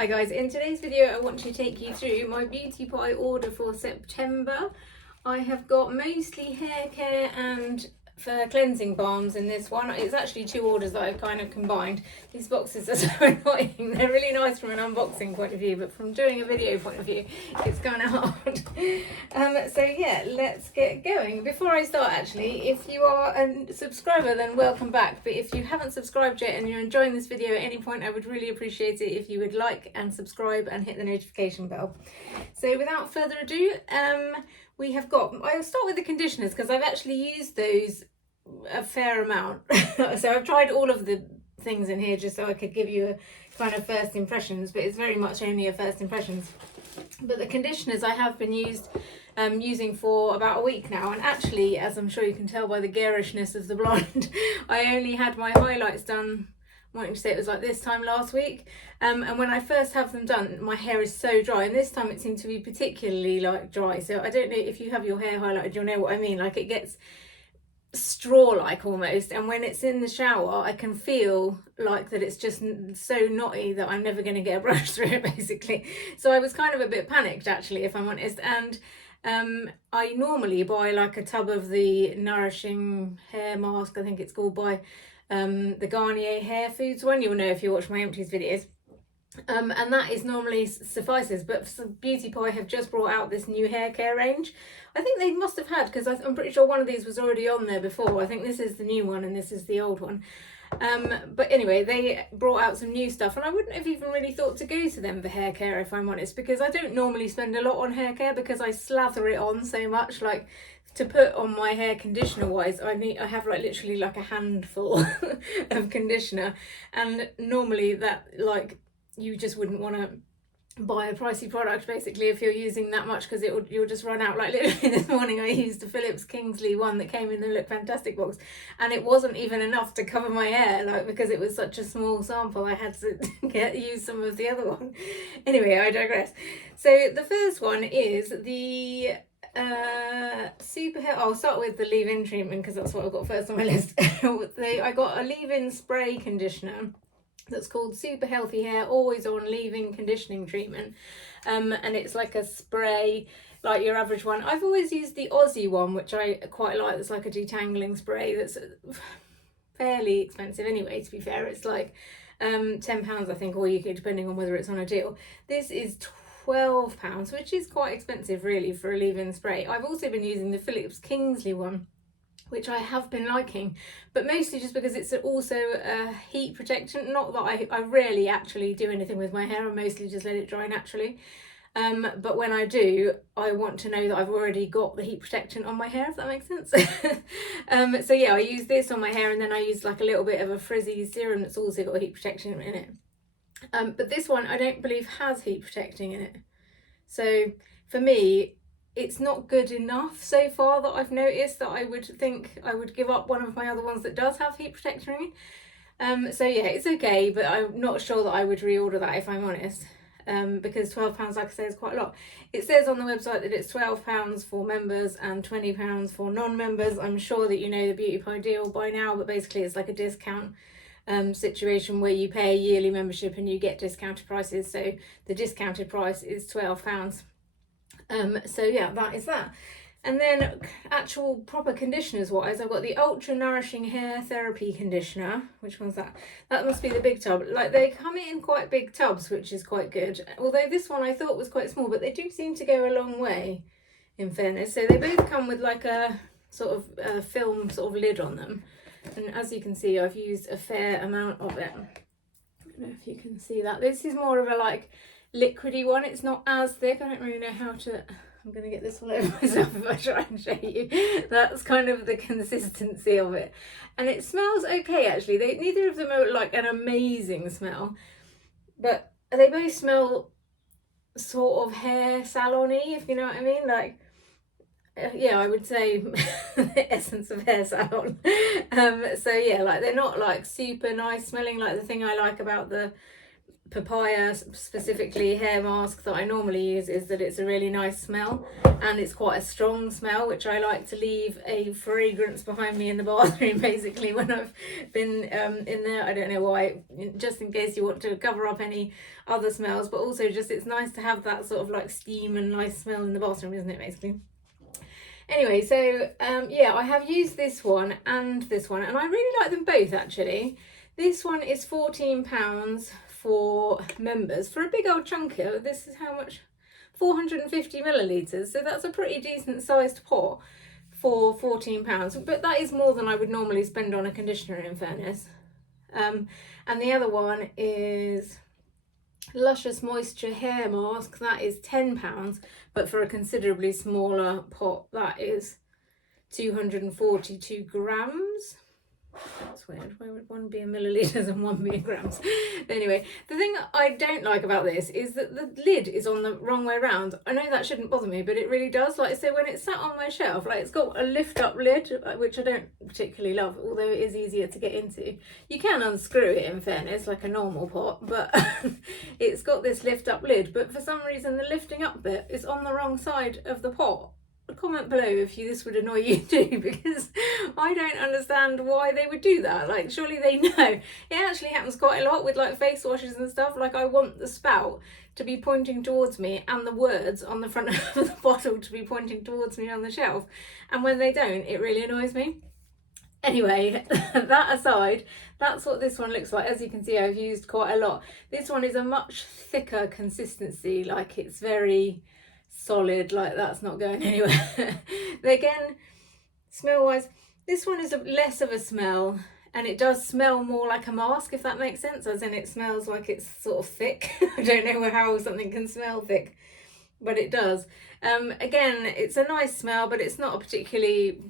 Hi guys, in today's video I want to take you through my beauty pie order for September. I have got mostly hair care and for cleansing balms in this one. It's actually two orders that I've kind of combined. These boxes are so annoying. They're really nice from an unboxing point of view, but from doing a video point of view, it's kind of hard. So yeah, let's get going. Before I start actually, if you are a subscriber then welcome back, but if you haven't subscribed yet and you're enjoying this video at any point, I would really appreciate it if you would like and subscribe and hit the notification bell. So without further ado, I'll start with the conditioners because I've actually used those a fair amount. So I've tried all of the things in here just so I could give you a kind of first impressions, but it's very much only a first impressions. But the conditioners I have been using for about a week now, and actually, as I'm sure you can tell by the garishness of the blonde, I only had my highlights done, I'm wanting to say it was like this time last week, and when I first have them done my hair is so dry, and this time it seemed to be particularly like dry. So I don't know if you have your hair highlighted, you'll know what I mean, like it gets straw-like almost, and when it's in the shower I can feel like that it's just so knotty that I'm never going to get a brush through it basically. So I was kind of a bit panicked actually, if I'm honest, and I normally buy like a tub of the Nourishing hair mask, I think it's called, by the Garnier Hair Foods one. You'll know if you watch my empties videos. And that is normally suffices, but Beauty Pie have just brought out this new hair care range. I think they must have had, because I'm pretty sure one of these was already on there before. I think this is the new one and this is the old one. But anyway, they brought out some new stuff, and I wouldn't have even really thought to go to them for hair care, if I'm honest, because I don't normally spend a lot on hair care because I slather it on so much. Like, to put on my hair conditioner wise, I have like literally like a handful of conditioner, and normally that, like, you just wouldn't want to buy a pricey product basically if you're using that much, because you'll just run out. Like literally this morning I used a Philips Kingsley one that came in the Plantastic box, and it wasn't even enough to cover my hair, like, because it was such a small sample. I had to use some of the other one. Anyway, I digress. So the first one is the super hair. I'll start with the leave-in treatment because that's what I've got first on my list. I got a leave-in spray conditioner that's called Super Healthy Hair Always On Leave-In Conditioning Treatment, and it's like a spray like your average one. I've always used the Aussie one, which I quite like. It's like a detangling spray that's fairly expensive anyway, to be fair. It's like £10 I think, or you could, depending on whether it's on a deal. This is £12, which is quite expensive really for a leave-in spray. I've also been using the Philips Kingsley one, which I have been liking, but mostly just because it's also a heat protection. Not that I rarely actually do anything with my hair, I mostly just let it dry naturally. But when I do, I want to know that I've already got the heat protection on my hair, if that makes sense. So yeah, I use this on my hair, and then I use like a little bit of a frizzy serum that's also got a heat protection in it. But this one I don't believe has heat protecting in it. So for me, it's not good enough so far that I've noticed that I would think I would give up one of my other ones that does have heat protection in it. So yeah, it's okay, but I'm not sure that I would reorder that, if I'm honest, because £12, like I say, is quite a lot. It says on the website that it's £12 for members and £20 for non-members. I'm sure that you know the Beauty Pie deal by now, but basically it's like a discount situation where you pay a yearly membership and you get discounted prices. So the discounted price is £12. So yeah, that is that. And then actual proper conditioners wise, I've got the Ultra-Nourishing Hair Therapy Conditioner. Which one's that? That must be the big tub. Like, they come in quite big tubs, which is quite good. Although this one I thought was quite small, but they do seem to go a long way, in fairness. So they both come with like a sort of film sort of lid on them. And as you can see, I've used a fair amount of it. I don't know if you can see that. This is more of a like liquidy one. It's not as thick. I don't really know how to, I'm going to get this all over myself if I try and show you. That's kind of the consistency of it, and it smells okay actually. Neither of them are like an amazing smell, but they both smell sort of hair salon-y, if you know what I mean. Like, yeah, I would say the essence of hair salon. So yeah, like, they're not like super nice smelling like the thing I like about the papaya specifically hair mask that I normally use is that it's a really nice smell, and it's quite a strong smell, which I like to leave a fragrance behind me in the bathroom basically when I've been in there. I don't know why, just in case you want to cover up any other smells, but also just it's nice to have that sort of like steam and nice smell in the bathroom, isn't it, basically? Anyway, so yeah, I have used this one and this one, and I really like them both actually. This one is £14 for members. For a big old chunker, this is how much? 450 millilitres. So that's a pretty decent sized pot for £14. But that is more than I would normally spend on a conditioner, in fairness. And the other one is Luscious Moisture Hair Mask. That is £10, but for a considerably smaller pot, that is 242 grams. That's weird. Why would one be in millilitres and one be in grams? But anyway, the thing I don't like about this is that the lid is on the wrong way around. I know that shouldn't bother me, but it really does. Like, so when it's sat on my shelf, like, it's got a lift up lid, which I don't particularly love, although it is easier to get into. You can unscrew it, in fairness, like a normal pot, but it's got this lift up lid, but for some reason the lifting up bit is on the wrong side of the pot. Comment below if this would annoy you too, because I don't understand why they would do that. Like, surely they know. It actually happens quite a lot with like face washes and stuff. Like, I want the spout to be pointing towards me and the words on the front of the bottle to be pointing towards me on the shelf, and when they don't, it really annoys me. Anyway, that aside, that's what this one looks like. As you can see, I've used quite a lot. This one is a much thicker consistency, like it's very solid, like that's not going anywhere. Again, smell wise, this one is less of a smell, and it does smell more like a mask, if that makes sense, as in it smells like it's sort of thick. I don't know how something can smell thick, but it does. Again, it's a nice smell, but it's not a particularly,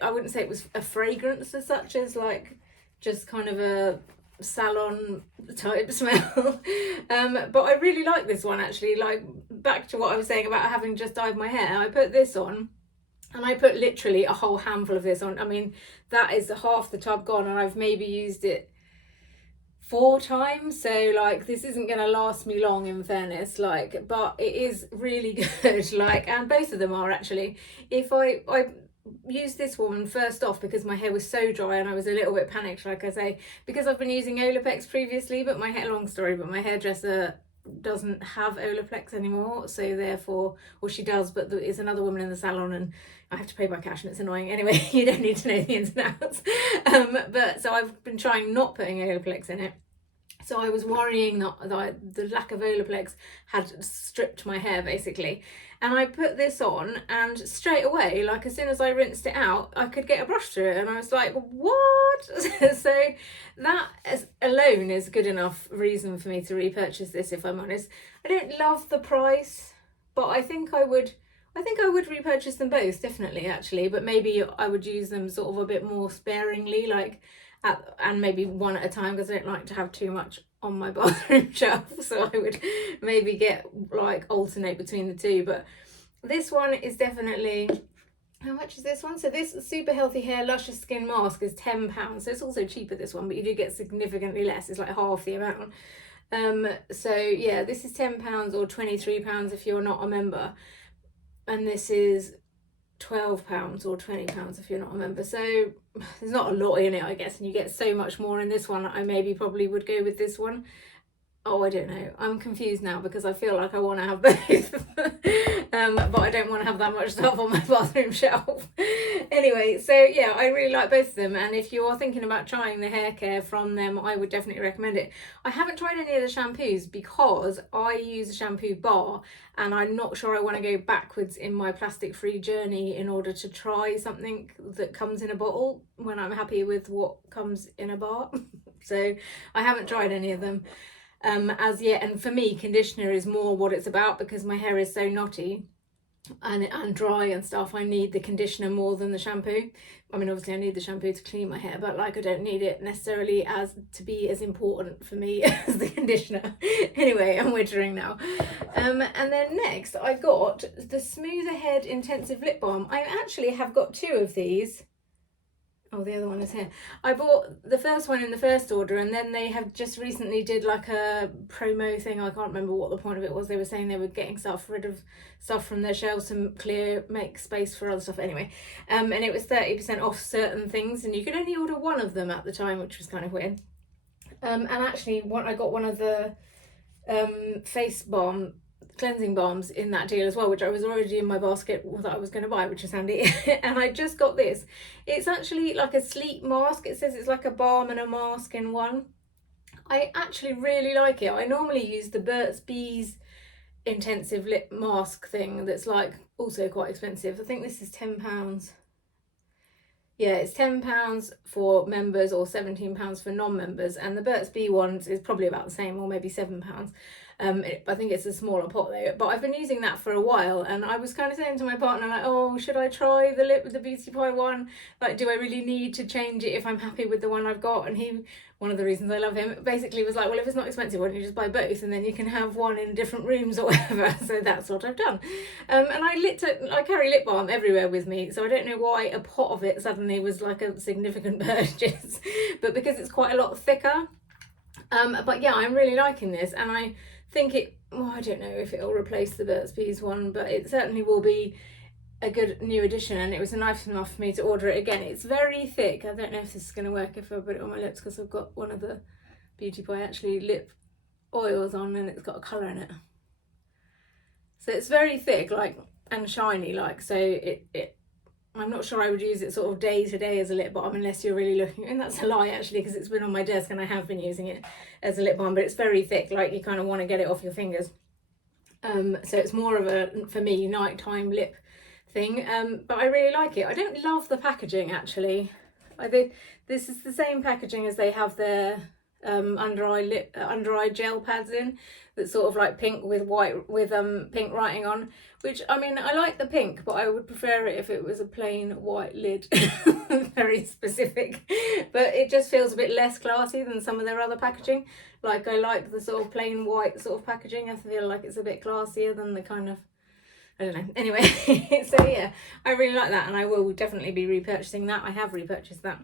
I wouldn't say it was a fragrance as such, as like just kind of a salon type smell. But I really like this one actually. Like, back to what I was saying about having just dyed my hair, I put this on, and I put literally a whole handful of this on. I mean, that is half the tub gone, and I've maybe used it 4 times, so like this isn't going to last me long, in fairness, like, but it is really good. Like, and both of them are actually. If I used this one first off because my hair was so dry and I was a little bit panicked, like I say, because I've been using Olaplex previously, but my hair, long story, but my hairdresser doesn't have Olaplex anymore, so therefore, or she does, but there is another woman in the salon and I have to pay by cash and it's annoying. Anyway, you don't need to know the ins and outs. But so I've been trying not putting Olaplex in it. So I was worrying that the lack of Olaplex had stripped my hair basically. And I put this on, and straight away, like as soon as I rinsed it out, I could get a brush through it. And I was like, what? So that alone is good enough reason for me to repurchase this, if I'm honest. I don't love the price, but I think I would repurchase them both, definitely, actually. But maybe I would use them sort of a bit more sparingly, like, and maybe one at a time, because I don't like to have too much on my bathroom shelf, so I would maybe get like alternate between the two. But this one is definitely, how much is this one? So this Super Healthy Hair Luscious Skin Mask is £10, so it's also cheaper, this one, but you do get significantly less. It's like half the amount. So yeah, this is £10 or £23 if you're not a member, and this is £12 or £20 if you're not a member. So there's not a lot in it, I guess, and you get so much more in this one. I probably would go with this one. Oh, I don't know. I'm confused now because I feel like I want to have both. But I don't want to have that much stuff on my bathroom shelf. Anyway, so yeah, I really like both of them. And if you are thinking about trying the hair care from them, I would definitely recommend it. I haven't tried any of the shampoos because I use a shampoo bar, and I'm not sure I want to go backwards in my plastic-free journey in order to try something that comes in a bottle when I'm happy with what comes in a bar. So I haven't tried any of them as yet. And for me, conditioner is more what it's about, because my hair is so knotty and dry and stuff. I need the conditioner more than the shampoo. I mean, obviously I need the shampoo to clean my hair, but like I don't need it necessarily as to be as important for me as the conditioner. Anyway, I'm wittering now. And then next I got the Smoother Head Intensive Lip Balm. I actually have got 2 of these. Oh, the other one is here. I bought the first one in the first order, and then they have just recently did like a promo thing. I can't remember what the point of it was. They were saying they were getting rid of stuff from their shelves to make space for other stuff. Anyway, and it was 30% off certain things, and you could only order one of them at the time, which was kind of weird. And actually, I got one of the face balm cleansing balms in that deal as well, which I was already in my basket that I was going to buy, which is handy. And I just got this. It's actually like a sleep mask. It says it's like a balm and a mask in one. I actually really like it. I normally use the Burt's Bees intensive lip mask thing that's like also quite expensive. I think this is £10. Yeah, it's £10 for members or £17 for non-members, and the Burt's Bee ones is probably about the same, or maybe £7. I think it's a smaller pot though, but I've been using that for a while, and I was kind of saying to my partner, like, oh, should I try the Beauty Pie one? Like, do I really need to change it if I'm happy with the one I've got? And he, one of the reasons I love him, basically was like, well, if it's not expensive, why don't you just buy both, and then you can have one in different rooms or whatever. So that's what I've done. And I carry lip balm everywhere with me, so I don't know why a pot of it suddenly was like a significant purchase, but because it's quite a lot thicker. But yeah, I'm really liking this, and I think I don't know if it'll replace the Burt's Bees one, but it certainly will be a good new addition, and it was nice enough for me to order it again. It's very thick. I don't know if this is going to work if I put it on my lips, because I've got one of the Beauty Pie actually lip oils on, and it's got a colour in it. So it's very thick, like, and shiny, like, so I'm not sure I would use it sort of day to day as a lip balm unless you're really looking, and that's a lie actually, because it's been on my desk and I have been using it as a lip balm, but it's very thick, like you kind of want to get it off your fingers. So it's more of a, for me, nighttime lip thing, but I really like it. I don't love the packaging actually. This is the same packaging as they have their under eye gel pads in, that's sort of like pink with white with pink writing on, which, I mean, I like the pink, but I would prefer it if it was a plain white lid. Very specific, but it just feels a bit less classy than some of their other packaging. Like, I like the sort of plain white sort of packaging. I feel like it's a bit classier than the kind of, I don't know. Anyway, so yeah, I really like that, and I will definitely be repurchasing that. I have repurchased that.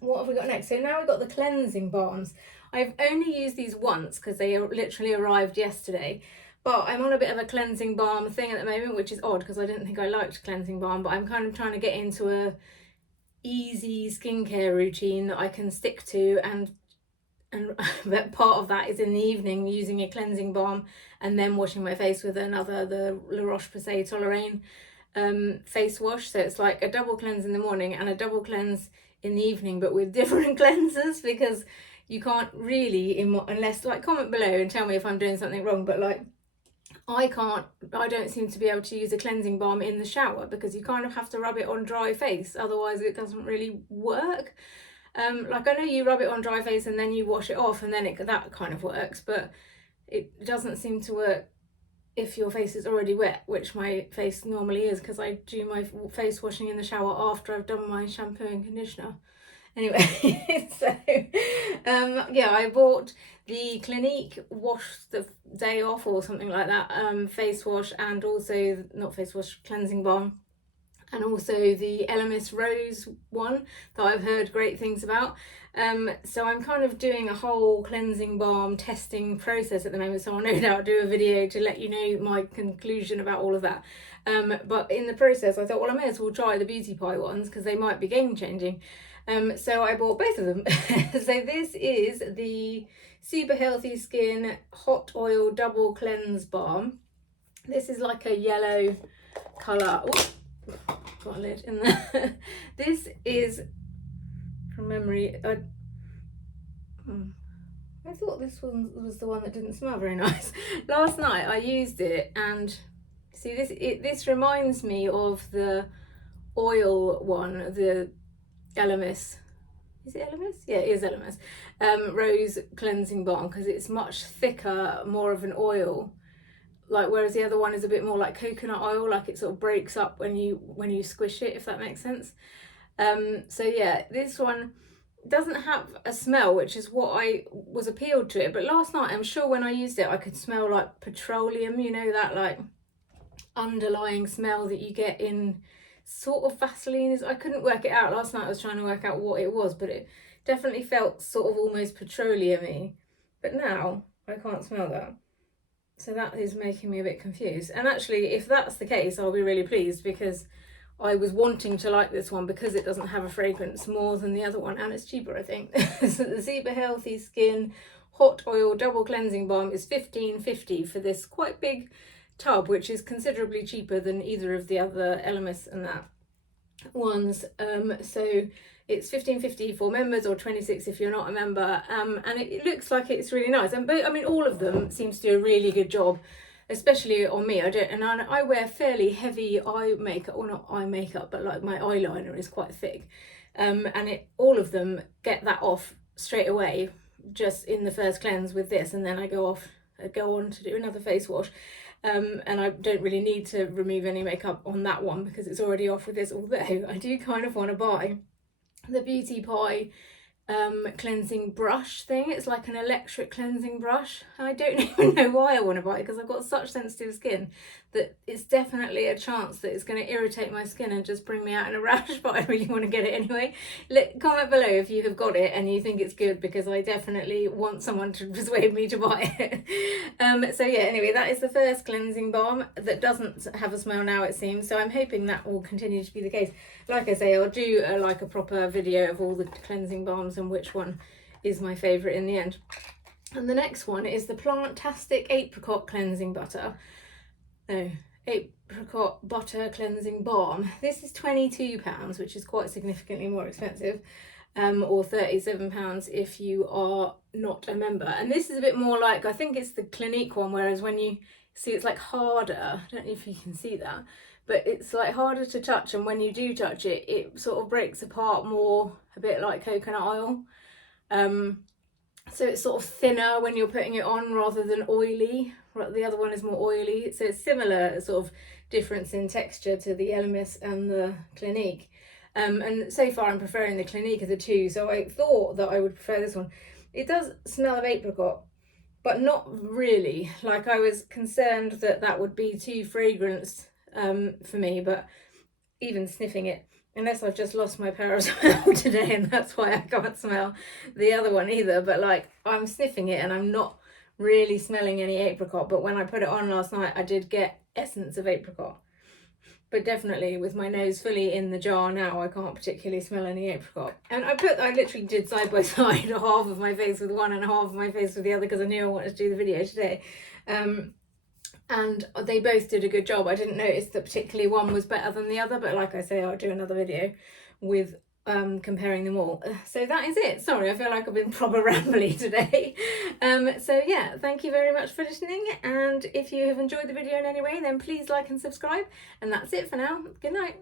What have we got next? So now we've got the cleansing balms. I've only used these once because they literally arrived yesterday, but I'm on a bit of a cleansing balm thing at the moment, which is odd because I didn't think I liked cleansing balm, but I'm kind of trying to get into a easy skincare routine that I can stick to, and but part of that is in the evening using a cleansing balm and then washing my face with the La Roche-Posay Toleraine face wash. So it's like a double cleanse in the morning and a double cleanse in the evening, but with different cleansers, because you can't really, unless, like, comment below and tell me if I'm doing something wrong, but like, I don't seem to be able to use a cleansing balm in the shower, because you kind of have to rub it on dry face, otherwise it doesn't really work. Like, I know you rub it on dry face and then you wash it off, and then that kind of works, but it doesn't seem to work if your face is already wet, which my face normally is, because I do my face washing in the shower after I've done my shampoo and conditioner. Anyway, so yeah, I bought the Clinique wash the day off or something like that face wash, and also, not face wash, cleansing balm, and also the Elemis Rose one that I've heard great things about. So I'm kind of doing a whole cleansing balm testing process at the moment, so I'll no doubt do a video to let you know my conclusion about all of that. But in the process, I thought, well, I may as well try the Beauty Pie ones because they might be game changing. So I bought both of them. So this is the Super Healthy Skin Hot Oil Double Cleanse Balm. This is like a yellow colour. Got a lid in there. This is, from memory, I thought this one was the one that didn't smell very nice. Last night I used it, and see, this reminds me of the oil one, the Elemis. Is it Elemis? Yeah, it is Elemis. Rose cleansing balm, because it's much thicker, more of an oil. Like, whereas the other one is a bit more like coconut oil, like it sort of breaks up when you squish it, if that makes sense. So yeah, this one doesn't have a smell, which is what I was appealed to it. But last night, I'm sure when I used it, I could smell like petroleum, you know, that like underlying smell that you get in sort of Vaseline is. I couldn't work it out last night. I was trying to work out what it was, but it definitely felt sort of almost petroleum-y. But now I can't smell that. So that is making me a bit confused. And actually, if that's the case, I'll be really pleased, because I was wanting to like this one because it doesn't have a fragrance more than the other one, and it's cheaper, I think. So the Zebra Healthy Skin Hot Oil Double Cleansing Balm is $15.50 for this quite big tub, which is considerably cheaper than either of the other Elemis and that ones. So it's $15.50 for members, or $26 if you're not a member, and it looks like it's really nice. And I mean, all of them seem to do a really good job, especially on me. I wear fairly heavy eye makeup, or not eye makeup, but like my eyeliner is quite thick, and all of them get that off straight away just in the first cleanse with this, and then I go on to do another face wash. And I don't really need to remove any makeup on that one because it's already off with this, although I do kind of want to buy the Beauty Pie cleansing brush thing. It's like an electric cleansing brush. I don't even know why I want to buy it, because I've got such sensitive skin that it's definitely a chance that it's going to irritate my skin and just bring me out in a rash, but I really want to get it anyway. Comment below if you have got it and you think it's good, because I definitely want someone to persuade me to buy it. So yeah, anyway, that is the first cleansing balm that doesn't have a smell now, it seems, so I'm hoping that will continue to be the case. Like I say, I'll do like a proper video of all the cleansing balms and which one is my favourite in the end. And the next one is the Plantastic Apricot Cleansing Butter. No, Apricot Butter Cleansing Balm. This is £22, which is quite significantly more expensive, or £37 if you are not a member. And this is a bit more like, I think it's the Clinique one, whereas when you see it's like harder, I don't know if you can see that, but it's like harder to touch, and when you do touch it, it sort of breaks apart more, a bit like coconut oil. So it's sort of thinner when you're putting it on rather than oily. The other one is more oily, so it's similar sort of difference in texture to the Elemis and the Clinique. And so far I'm preferring the Clinique of the two, so I thought that I would prefer this one. It does smell of apricot, but not really. Like, I was concerned that that would be too fragranced for me, but even sniffing it, unless I've just lost my power of smell today and that's why I can't smell the other one either, but like, I'm sniffing it and I'm not really smelling any apricot. But when I put it on last night, I did get essence of apricot, but definitely with my nose fully in the jar now, I can't particularly smell any apricot. And I literally did side by side, half of my face with one and half of my face with the other, because I knew I wanted to do the video today. And they both did a good job. I didn't notice that particularly one was better than the other, but like I say, I'll do another video with comparing them all. So that is it. Sorry, I feel like I've been proper rambly today. So yeah, thank you very much for listening, and if you have enjoyed the video in any way, then please like and subscribe, and that's it for now. Good night.